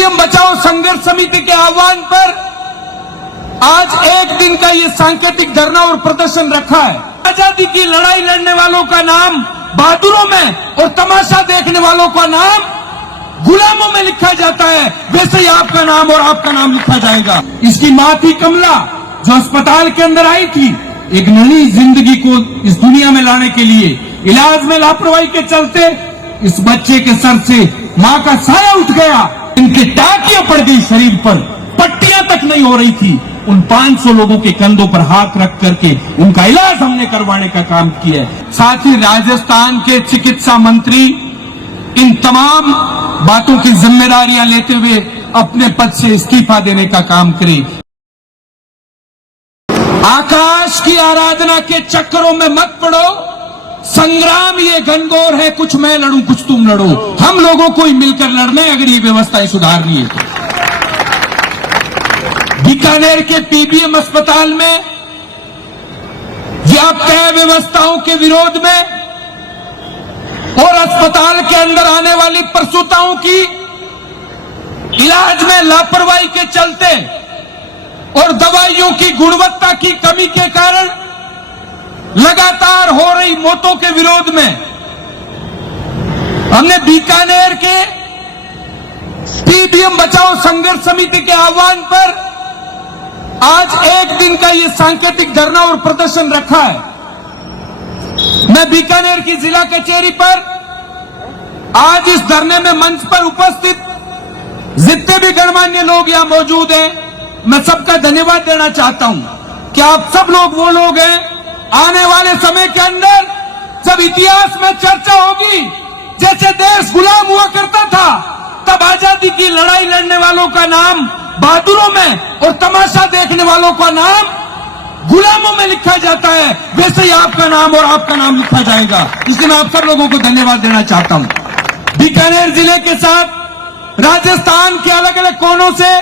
PBM बचाओ संघर्ष समिति के आह्वान पर आज एक दिन का ये सांकेतिक धरना और प्रदर्शन रखा है। आजादी की लड़ाई लड़ने वालों का नाम बहादुरों में और तमाशा देखने वालों का नाम गुलामों में लिखा जाता है, वैसे ही आपका नाम और आपका नाम लिखा जाएगा। इसकी मां थी कमला, जो अस्पताल के अंदर आई थी एक नई जिंदगी को इस दुनिया में लाने के लिए। इलाज में लापरवाही के चलते इस बच्चे के सर से मां का साया उठ गया, इनकी टाकियां पड़ गई शरीर पर, पट्टियां तक नहीं हो रही थी। उन 500 लोगों के कंधों पर हाथ रख करके उनका इलाज हमने करवाने का काम किया है। साथ ही राजस्थान के चिकित्सा मंत्री इन तमाम बातों की जिम्मेदारियां लेते हुए अपने पद से इस्तीफा देने का काम करें। आकाश की आराधना के चक्करों में मत पड़ो। संग्राम ये घनघोर है, कुछ मैं लड़ूं कुछ तुम लड़ो। हम लोगों को ही मिलकर लड़ना है अगर ये व्यवस्थाएं सुधारनी है तो। बीकानेर के पीबीएम अस्पताल में व्याप्त व्यवस्थाओं के विरोध में और अस्पताल के अंदर आने वाली प्रसूताओं की इलाज में लापरवाही के चलते और दवाइयों की गुणवत्ता की कमी के कारण लगातार हो रही मौतों के विरोध में हमने बीकानेर के पीबीएम बचाओ संघर्ष समिति के आह्वान पर आज एक दिन का ये सांकेतिक धरना और प्रदर्शन रखा है। मैं बीकानेर की जिला कचहरी पर आज इस धरने में मंच पर उपस्थित जितने भी गणमान्य लोग यहां मौजूद हैं, मैं सबका धन्यवाद देना चाहता हूं कि आप सब लोग वो लोग हैं, आने वाले समय के अंदर जब इतिहास में चर्चा होगी, जैसे देश गुलाम हुआ करता था तब आजादी की लड़ाई लड़ने वालों का नाम बहादुरों में और तमाशा देखने वालों का नाम गुलामों में लिखा जाता है, वैसे ही आपका नाम और आपका नाम लिखा जाएगा। इसलिए मैं आप सब लोगों को धन्यवाद देना चाहता हूं। बीकानेर जिले के साथ राजस्थान के अलग अलग कोनों से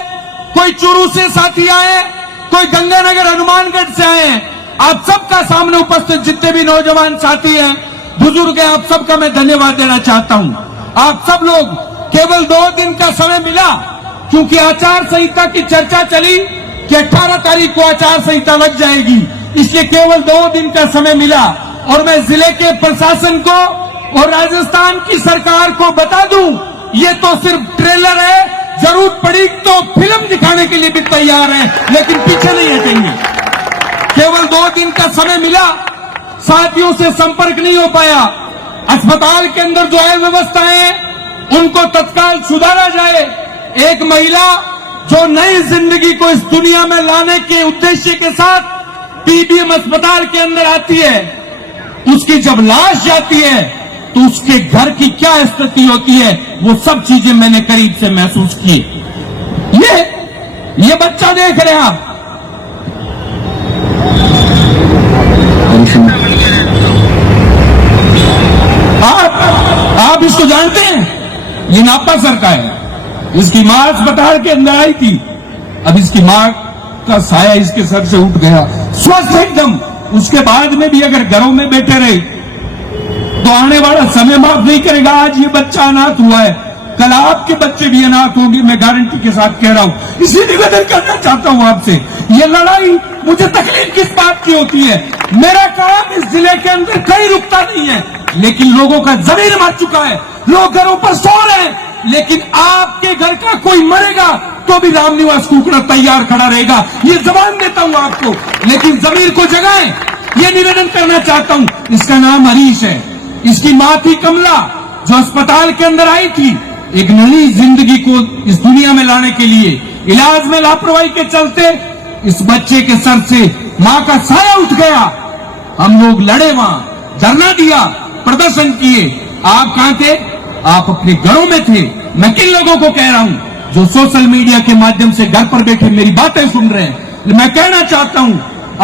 कोई चूरू से साथी आए, कोई गंगानगर हनुमानगढ़ से आए। आप सबका सामने उपस्थित जितने भी नौजवान साथी हैं, बुजुर्ग हैं, आप सबका मैं धन्यवाद देना चाहता हूं। आप सब लोग केवल 2 दिन का समय मिला, क्योंकि आचार संहिता की चर्चा चली कि 18 तारीख को आचार संहिता लग जाएगी, इसलिए केवल 2 दिन का समय मिला। और मैं जिले के प्रशासन को और राजस्थान की सरकार को बता दूं, ये तो सिर्फ ट्रेलर है, जरूरत पड़ी तो फिल्म दिखाने के लिए भी तैयार है, लेकिन पीछे नहीं हटेंगे। केवल 2 दिन का समय मिला, साथियों से संपर्क नहीं हो पाया। अस्पताल के अंदर जो अव्यवस्थाएं हैं उनको तत्काल सुधारा जाए। एक महिला जो नई जिंदगी को इस दुनिया में लाने के उद्देश्य के साथ पीबीएम अस्पताल के अंदर आती है, उसकी जब लाश जाती है तो उसके घर की क्या स्थिति होती है, वो सब चीजें मैंने करीब से महसूस की। ये बच्चा देख रहे हैं आप इसको जानते हैं? ये नापा सर का है। इसकी मां अस्पताल के अंदर आई थी, अब इसकी मां का साया इसके सर से उठ गया, स्वस्थ एकदम। उसके बाद में भी अगर घरों में बैठे रहे तो आने वाला समय माफ नहीं करेगा। आज ये बच्चा अनाथ हुआ है, कल आपके बच्चे भी अनाथ होंगे, मैं गारंटी के साथ कह रहा हूं। इसलिए निवेदन करना चाहता हूं आपसे, ये लड़ाई मुझे तकलीफ किस बात की होती है? मेरा काम इस जिले के अंदर कहीं रुकता नहीं है, लेकिन लोगों का जमीन मर चुका है, लोग घरों पर सो रहे हैं, लेकिन आपके घर का कोई मरेगा तो भी रामनिवास कुकड़ा तैयार खड़ा रहेगा। ये जबान देता हूं आपको, लेकिन जमीर को जगाएं, ये निवेदन करना चाहता हूं। इसका नाम हरीश है, इसकी मां थी कमला, जो अस्पताल के अंदर आई थी एक नई जिंदगी को इस दुनिया में लाने के लिए। इलाज में लापरवाही के चलते इस बच्चे के सर से मां का साया उठ गया। हम लोग लड़े, वहां धरना दिया, प्रदर्शन किए। आप कहां थे? आप अपने घरों में थे। मैं किन लोगों को कह रहा हूं जो सोशल मीडिया के माध्यम से घर पर बैठे मेरी बातें सुन रहे हैं? मैं कहना चाहता हूं,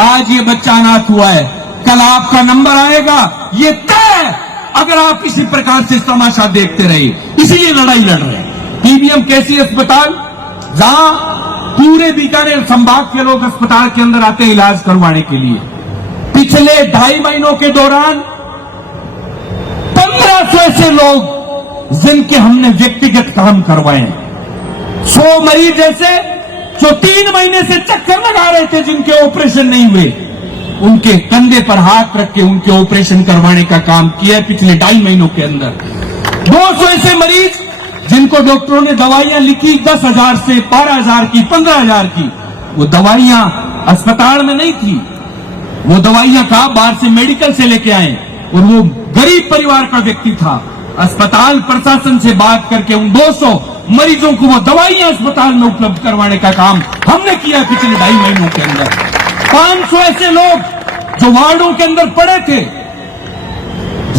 आज ये बच्चा अनाथ हुआ है, कल आपका नंबर आएगा, ये तय, अगर आप इसी प्रकार से तमाशा देखते रहे। इसीलिए लड़ाई लड़ रहे हैं। पीबीएम कैसी अस्पताल, जहां पूरे बीकानेर संभाग के लोग अस्पताल के अंदर आते हैं इलाज करवाने के लिए। पिछले 2.5 महीनों के दौरान 1500 ऐसे लोग जिनके हमने व्यक्तिगत काम करवाए हैं, 100 मरीज ऐसे जो 3 महीने से चक्कर लगा रहे थे, जिनके ऑपरेशन नहीं हुए, उनके कंधे पर हाथ रख के उनके ऑपरेशन करवाने का काम किया है पिछले 2.5 महीनों के अंदर। 200 ऐसे मरीज जिनको डॉक्टरों ने दवाइयां लिखी 10,000 से 12,000 की, 15,000 की, वो दवाइयां अस्पताल में नहीं थी। वो दवाइयां कहा बाहर से मेडिकल से लेके आए, और वो गरीब परिवार का व्यक्ति था। अस्पताल प्रशासन से बात करके उन 200 मरीजों को वो दवाइयां अस्पताल में उपलब्ध करवाने का काम हमने किया पिछले 2.5 महीनों के अंदर। 500 ऐसे लोग जो वार्डों के अंदर पड़े थे,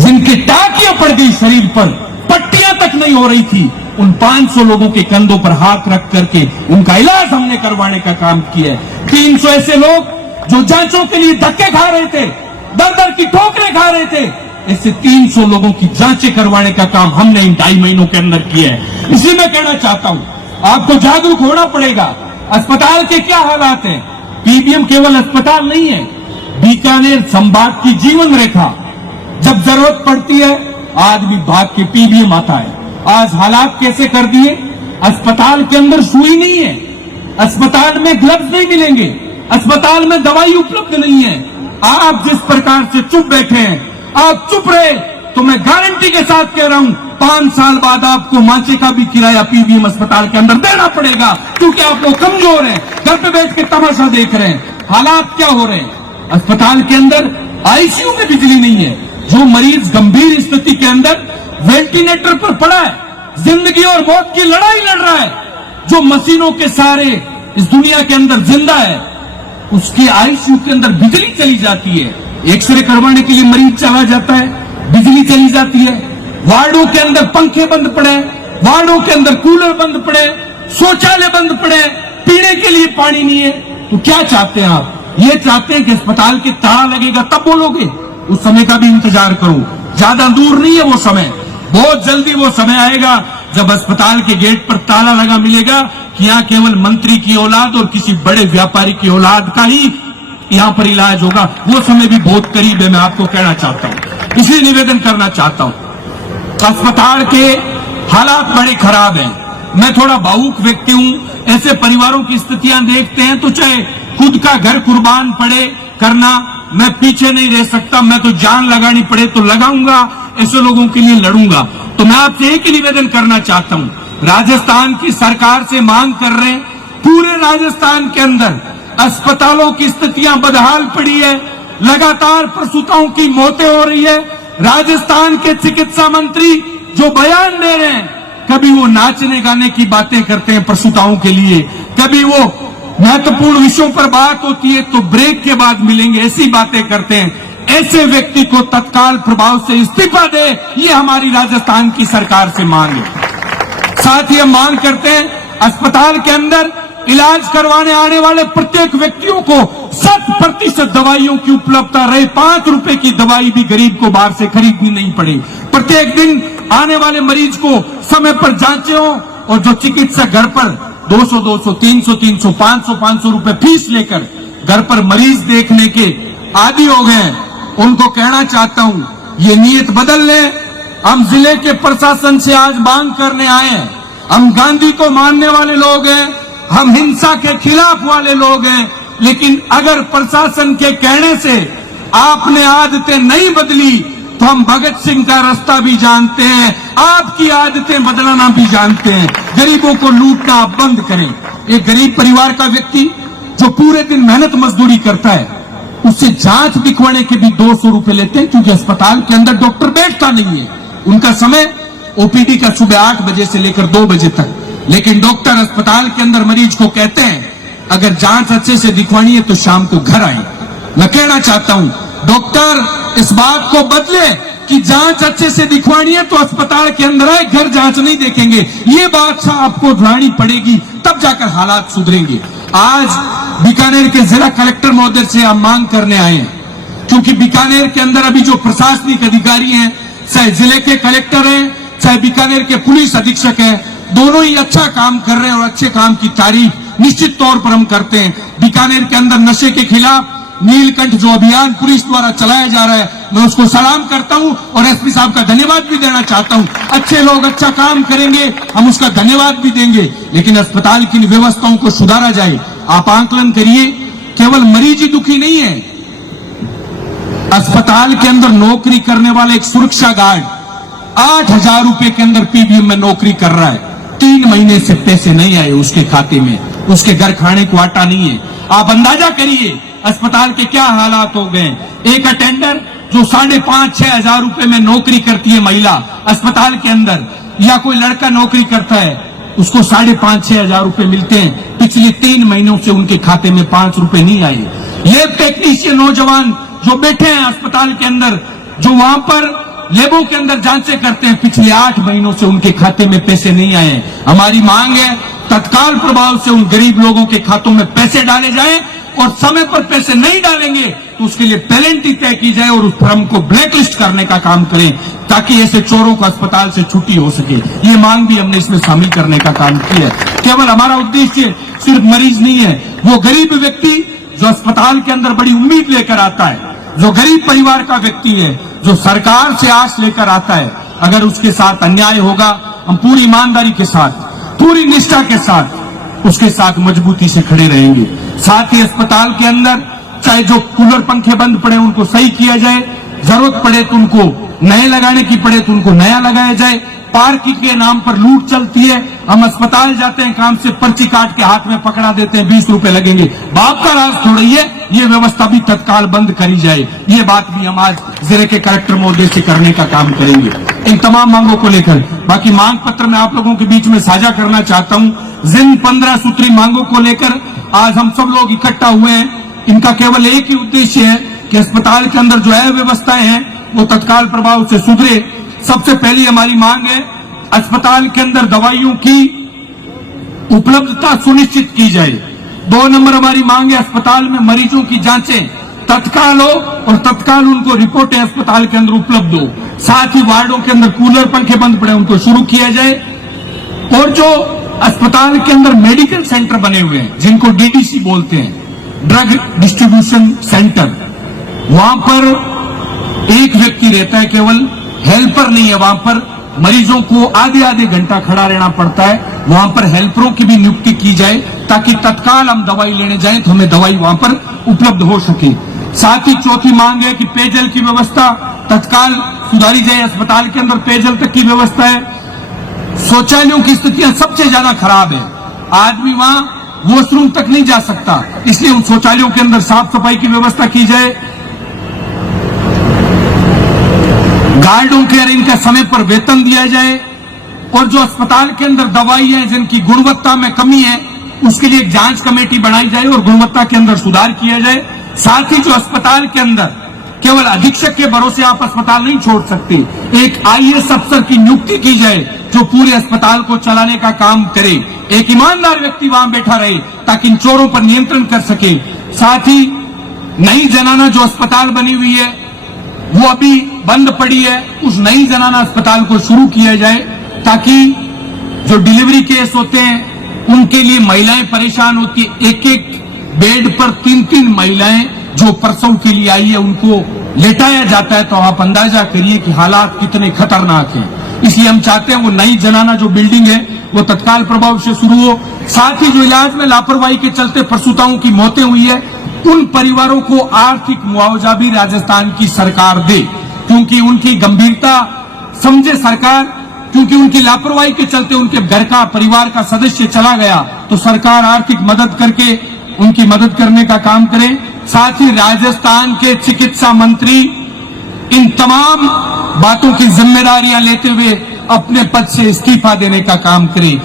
जिनकी टाकियां पड़ गई शरीर पर, पट्टियां तक नहीं हो रही थी, उन 500 लोगों के कंधों पर हाथ रख करके उनका इलाज हमने करवाने का काम किया है। 300 ऐसे लोग जो जांचों के लिए धक्के खा रहे थे, दर-दर की ठोकरें खा रहे थे, ऐसे 300 लोगों की जांचें करवाने का काम हमने इन 2.5 महीनों के अंदर किया है। इसलिए मैं कहना चाहता हूं, आपको जागरूक होना पड़ेगा। अस्पताल के क्या हालात हैं? पीबीएम केवल अस्पताल नहीं है, बीकानेर संभाग की जीवन रेखा। जब जरूरत पड़ती है आदमी भाग के पीबीएम आता है। आज हालात कैसे कर दिए? अस्पताल के अंदर सुई नहीं है, अस्पताल में ग्लव्स नहीं मिलेंगे, अस्पताल में दवाई उपलब्ध नहीं है। आप जिस प्रकार से चुप बैठे हैं, आप चुप रहे तो मैं गारंटी के साथ कह रहा हूं 5 साल बाद आपको मांचे का भी किराया पीबीएम अस्पताल के अंदर देना पड़ेगा, क्योंकि आप लोग कमजोर हैं, घर पे बैठ के तमाशा देख रहे हैं। हालात क्या हो रहे हैं? अस्पताल के अंदर आईसीयू में बिजली नहीं है। जो मरीज गंभीर स्थिति के अंदर वेंटिलेटर पर पड़ा है, जिंदगी और मौत की लड़ाई लड़ रहा है, जो मशीनों के सहारे इस दुनिया के अंदर जिंदा है, उसके आईसीयू के अंदर बिजली चली जाती है। एक्सरे करवाने के लिए मरीज चला जाता है, बिजली चली जाती है। वार्डों के अंदर पंखे बंद पड़े, वार्डों के अंदर कूलर बंद पड़े, शौचालय बंद पड़े, पीने के लिए पानी नहीं है। तो क्या चाहते हैं आप? ये चाहते हैं कि अस्पताल के ताला लगेगा तब बोलोगे? उस समय का भी इंतजार करो, ज्यादा दूर नहीं है वो समय। बहुत जल्दी वो समय आएगा जब अस्पताल के गेट पर ताला लगा मिलेगा कि यहाँ केवल मंत्री की औलाद और किसी बड़े व्यापारी की औलाद का ही यहाँ पर इलाज होगा। वो समय भी बहुत करीब है, मैं आपको कहना चाहता हूँ। इसलिए निवेदन करना चाहता हूँ, अस्पताल के हालात बड़े खराब हैं। मैं थोड़ा भावुक व्यक्ति हूँ। ऐसे परिवारों की स्थितियां देखते हैं तो चाहे खुद का घर कुर्बान पड़े करना, मैं पीछे नहीं रह सकता। मैं तो जान लगानी पड़े तो लगाऊंगा, ऐसे लोगों के लिए लड़ूंगा। तो मैं आपसे एक ही निवेदन करना चाहता हूँ, राजस्थान की सरकार से मांग कर रहे हैं, पूरे राजस्थान के अंदर अस्पतालों की स्थितियां बदहाल पड़ी है, लगातार प्रसूताओं की मौतें हो रही है। राजस्थान के चिकित्सा मंत्री जो बयान दे रहे हैं, कभी वो नाचने गाने की बातें करते हैं प्रसूताओं के लिए, कभी वो महत्वपूर्ण विषयों पर बात होती है तो ब्रेक के बाद मिलेंगे ऐसी बातें करते हैं। ऐसे व्यक्ति को तत्काल प्रभाव से इस्तीफा दे, ये हमारी राजस्थान की सरकार से मांग है। साथ ही हम मांग करते हैं, अस्पताल के अंदर इलाज करवाने आने वाले प्रत्येक व्यक्तियों को 100% दवाइयों की उपलब्धता रहे। 5 रुपए की दवाई भी गरीब को बाहर से खरीदनी नहीं पड़े। प्रत्येक दिन आने वाले मरीज को समय पर जांचें हो, और जो चिकित्सक घर पर 200, 300, 500 रुपए फीस लेकर घर पर मरीज देखने के आदी हो गए, उनको कहना चाहता हूं, ये नीयत बदल लें। हम जिले के प्रशासन से आज मांग करने आए हैं। हम गांधी को मानने वाले लोग हैं, हम हिंसा के खिलाफ वाले लोग हैं, लेकिन अगर प्रशासन के कहने से आपने आदतें नहीं बदली तो हम भगत सिंह का रास्ता भी जानते हैं, आपकी आदतें बदलना भी जानते हैं। गरीबों को लूटना आप बंद करें। एक गरीब परिवार का व्यक्ति जो पूरे दिन मेहनत मजदूरी करता है, उससे जांच दिखवाने के भी 200 रुपए लेते हैं, क्योंकि अस्पताल के अंदर डॉक्टर बैठता नहीं है। उनका समय ओपीडी का सुबह 8 बजे से लेकर 2 बजे तक, लेकिन डॉक्टर अस्पताल के अंदर मरीज को कहते हैं अगर जांच अच्छे से दिखवानी है तो शाम को घर आए। मैं कहना चाहता हूं, डॉक्टर इस बात को बदले कि जांच अच्छे से दिखवानी है तो अस्पताल के अंदर आए, घर जांच नहीं देखेंगे। ये बात आपको लानी पड़ेगी, तब जाकर हालात सुधरेंगे। आज बीकानेर के जिला कलेक्टर महोदय से हम मांग करने आए हैं, क्योंकि बीकानेर के अंदर अभी जो प्रशासनिक अधिकारी हैं, चाहे जिले के कलेक्टर हैं, चाहे बीकानेर के पुलिस अधीक्षक हैं, दोनों ही अच्छा काम कर रहे हैं और अच्छे काम की तारीफ निश्चित तौर पर हम करते हैं। बीकानेर के अंदर नशे के खिलाफ नीलकंठ जो अभियान पुलिस द्वारा चलाया जा रहा है, मैं उसको सलाम करता हूं और एसपी साहब का धन्यवाद भी देना चाहता हूं। अच्छे लोग अच्छा काम करेंगे, हम उसका धन्यवाद भी देंगे, लेकिन अस्पताल की व्यवस्थाओं को सुधारा जाए। आप आंकलन करिए, केवल मरीज ही दुखी नहीं है, अस्पताल के अंदर नौकरी करने वाला एक सुरक्षा गार्ड 8,000 रुपए के अंदर पीबीएम में नौकरी कर रहा है, 3 महीने से पैसे नहीं आए उसके खाते में, उसके घर खाने को आटा नहीं है। आप अंदाजा करिए अस्पताल के क्या हालात हो गए। एक अटेंडर जो 5,500-6 हजार रुपए में नौकरी करती है महिला अस्पताल के अंदर, या कोई लड़का नौकरी करता है, उसको 5,500-6 हजार रुपए मिलते हैं। पिछले 3 महीनों से उनके खाते में 5 रुपए नहीं आए। ये टेक्नीशियन नौजवान जो बैठे हैं अस्पताल के अंदर, जो वहां पर लेबों के अंदर जांचें करते हैं, पिछले 8 महीनों से उनके खाते में पैसे नहीं आए। हमारी मांग है तत्काल प्रभाव से उन गरीब लोगों के खातों में पैसे डाले जाएं, और समय पर पैसे नहीं डालेंगे तो उसके लिए पेनल्टी तय की जाए और उस फर्म को ब्लैकलिस्ट करने का काम करें, ताकि ऐसे चोरों को अस्पताल से छुट्टी हो सके। ये मांग भी हमने इसमें शामिल करने का काम किया है। केवल हमारा उद्देश्य सिर्फ मरीज नहीं है, वो गरीब व्यक्ति जो अस्पताल के अंदर बड़ी उम्मीद लेकर आता है, जो गरीब परिवार का व्यक्ति है, जो सरकार से आस लेकर आता है, अगर उसके साथ अन्याय होगा, हम पूरी ईमानदारी के साथ, पूरी निष्ठा के साथ उसके साथ मजबूती से खड़े रहेंगे। साथ ही अस्पताल के अंदर चाहे जो कूलर पंखे बंद पड़े उनको सही किया जाए, जरूरत पड़े तो उनको नए लगाने की पड़े तो उनको नया लगाया जाए। पार्किंग के नाम पर लूट चलती है, हम अस्पताल जाते हैं काम से पर्ची काट के हाथ में पकड़ा देते हैं, 20 रुपए लगेंगे, बाप का राज थोड़ी है। ये व्यवस्था भी तत्काल बंद करी जाए। ये बात भी हम आज जिले के कलेक्टर महोदय से करने का काम करेंगे। इन तमाम मांगों को लेकर बाकी मांग पत्र में आप लोगों के बीच में साझा करना चाहता हूं। जिन 15 सूत्री मांगों को लेकर आज हम सब लोग इकट्ठा हुए हैं, इनका केवल एक ही उद्देश्य है कि अस्पताल के अंदर जो अव्यवस्थाएं हैं वो तत्काल प्रभाव से सुधरे। सबसे पहली हमारी मांग है अस्पताल के अंदर दवाइयों की उपलब्धता सुनिश्चित की जाए। 2 नंबर हमारी मांग है अस्पताल में मरीजों की जांचें तत्काल हो और तत्काल उनको रिपोर्टें अस्पताल के अंदर उपलब्ध हो। साथ ही वार्डों के अंदर कूलर पंखे बंद पड़े उनको शुरू किया जाए, और जो अस्पताल के अंदर मेडिकल सेंटर बने हुए हैं जिनको डीडीसी बोलते हैं, ड्रग डिस्ट्रीब्यूशन सेंटर, वहां पर एक व्यक्ति रहता है, केवल हेल्पर नहीं है, वहां पर मरीजों को आधे घंटा खड़ा रहना पड़ता है। वहां पर हेल्परों की भी नियुक्ति की जाए ताकि तत्काल हम दवाई लेने जाएं तो हमें दवाई वहां पर उपलब्ध हो सके। साथ ही चौथी मांग है कि पेयजल की व्यवस्था तत्काल सुधारी जाए। अस्पताल के अंदर पेयजल तक की व्यवस्था है, शौचालयों की स्थितियां सबसे ज्यादा खराब है, आदमी वहां वॉशरूम तक नहीं जा सकता, इसलिए उन शौचालयों के अंदर साफ सफाई की व्यवस्था की जाए। गार्डों के इनका समय पर वेतन दिया जाए, और जो अस्पताल के अंदर दवाइयां हैं जिनकी गुणवत्ता में कमी है उसके लिए एक जांच कमेटी बनाई जाए और गुणवत्ता के अंदर सुधार किया जाए। साथ ही जो अस्पताल के अंदर केवल अधीक्षक के भरोसे आप अस्पताल नहीं छोड़ सकते, एक आईएएस अफसर की नियुक्ति की जाए जो पूरे अस्पताल को चलाने का काम करे। एक ईमानदार व्यक्ति वहां बैठा रहे ताकि इन चोरों पर नियंत्रण कर सके। साथ ही नई जनाना जो अस्पताल बनी हुई है वो अभी बंद पड़ी है, उस नई जनाना अस्पताल को शुरू किया जाए ताकि जो डिलीवरी केस होते हैं उनके लिए महिलाएं परेशान होती है। एक बेड पर 3 महिलाएं जो प्रसव के लिए आई है उनको लेटाया जाता है, तो आप अंदाजा करिए कि हालात कितने खतरनाक हैं। इसलिए हम चाहते हैं वो नई जनाना जो बिल्डिंग है वो तत्काल प्रभाव से शुरू हो। साथ ही जो इलाज में लापरवाही के चलते प्रसूताओं की मौतें हुई है उन परिवारों को आर्थिक मुआवजा भी राजस्थान की सरकार दे, क्योंकि उनकी गंभीरता समझे सरकार, क्योंकि उनकी लापरवाही के चलते उनके घर का परिवार का सदस्य चला गया, तो सरकार आर्थिक मदद करके उनकी मदद करने का काम करे। साथ ही राजस्थान के चिकित्सा मंत्री इन तमाम बातों की जिम्मेदारियां लेते हुए अपने पद से इस्तीफा देने का काम करे।